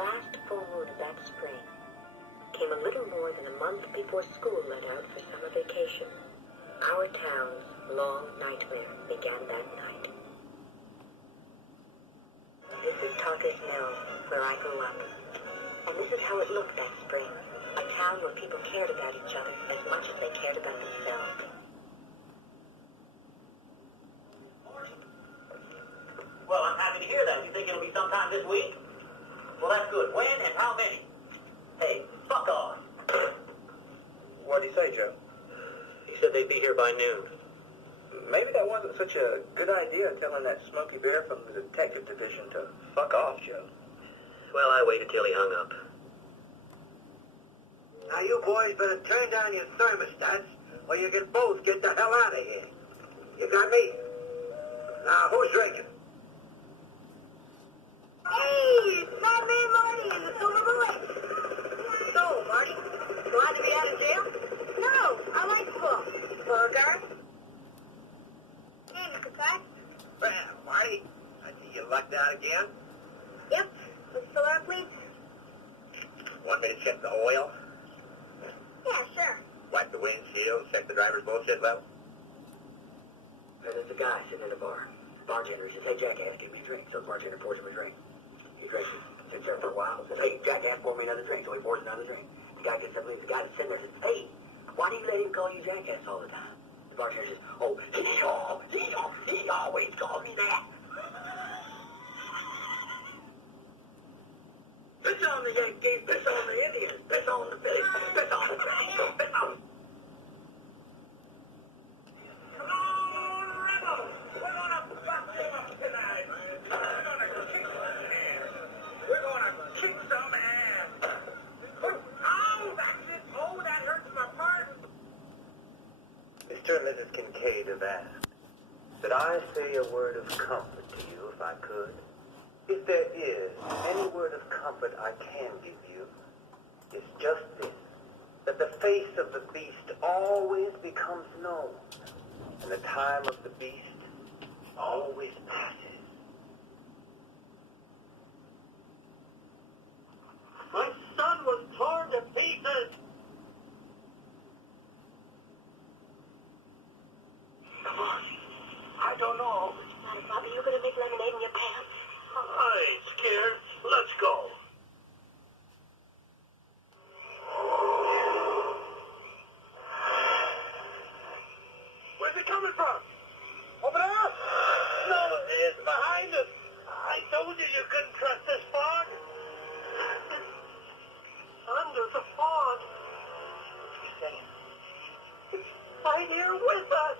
last full moon of that spring came a little more than a month before school let out for summer vacation. Our town's long nightmare began that night. This is Talker's Mill, where I grew up. And this is how it looked that spring. A town where people cared about each other as much as they cared about themselves. Well, I'm happy to hear that. You think it'll be sometime this week? Well, that's good. When and how many? Hey, fuck off. What'd he say, Joe? He said they'd be here by noon. Maybe that wasn't such a good idea, telling that Smokey Bear from the detective division to fuck off, Joe. Well, I waited till he hung up. Now you boys better turn down your thermostats or you can both get the hell out of here. You got me? Now, who's drinking? Hey, it's my man Marty and the Silver Bullet. So, Marty, glad to be out of jail? No, I like school. Burger? Hey, Mr. Pratt. Well, Marty, I see you lucked out again. Yep. What's the alarm, please? Want me to check the oil? Yeah, sure. Wipe the windshield, check the driver's bullshit level? There's a guy sitting in a bar. Bartender says, hey, jackass, give me a drink. So the bartender pours him a drink. He drinks it. Sits there for a while. Says, hey, jackass, pour me another drink. So he pours another drink. The guy gets up and the guy that's sitting there says, hey, why do you let him call you jackass all the time? The bartender says, oh, he always calls me that. Piss on the Yankees, piss on the Indians, piss on the Phillies, piss on the Giants, piss on... Come on, Rebels! We're gonna bust them up tonight! We're gonna kick some ass! We're gonna kick some ass! Oh, that's it! Oh, that hurts my part! Mr. and Mrs. Kincaid have asked that I say a word of comfort to you if I could. If there is any word of comfort I can give you, it's just this, that the face of the beast always becomes known, and the time of the beast always passes. My son was torn to pieces! Come on. I don't know. Bobby, you gonna make lemonade in your pants? I ain't scared. Let's go. Where's it coming from? Over there? No, it's behind us. I told you you couldn't trust this fog. Under the fog. He's saying, it's right here with us.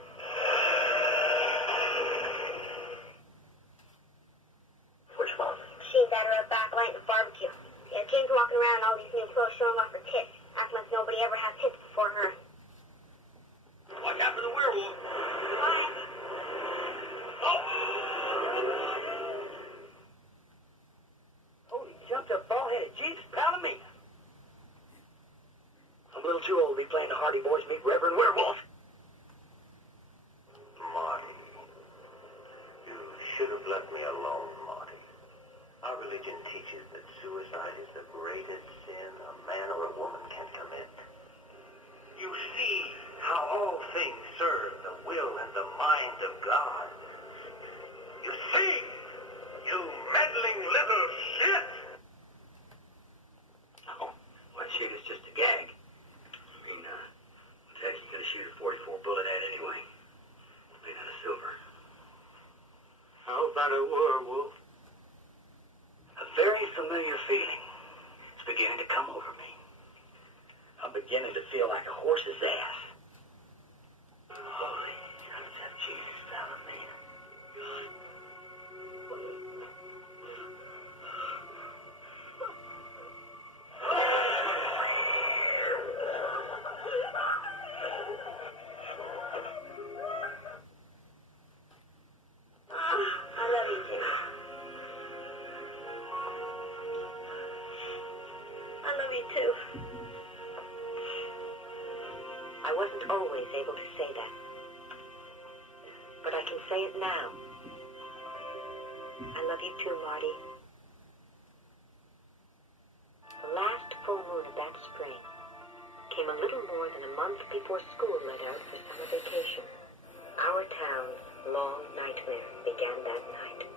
Which one? She's at her back lighting a barbecue. Yeah, Jane's walking around in all these new clothes showing off her tits. Acting like nobody ever has tits before her. Watch out for the werewolf. Bye. Holy jumped up bald-headed. Jesus, pal of me. I'm a little too old to be playing the Hardy Boys meet Reverend Werewolf. Marty, you should have left me alone, Marty. Our religion teaches that suicide is the greatest sin a man or a woman can commit. You see how all things serve the will and the mind of God. You see, you meddling little shit! Oh, what shit is just a gag. I mean, what's that you gonna shoot a 44 bullet at anyway? Made out of silver. How about a werewolf? A very familiar feeling is beginning to come over me. I'm beginning to feel like a horse's ass. Holy sons of Jesus, pal of me. I love you, Jane. I love you too. I wasn't always able to say that. But I can say it now. I love you too, Marty. month before school let out for summer vacation. Our town's long nightmare began that night.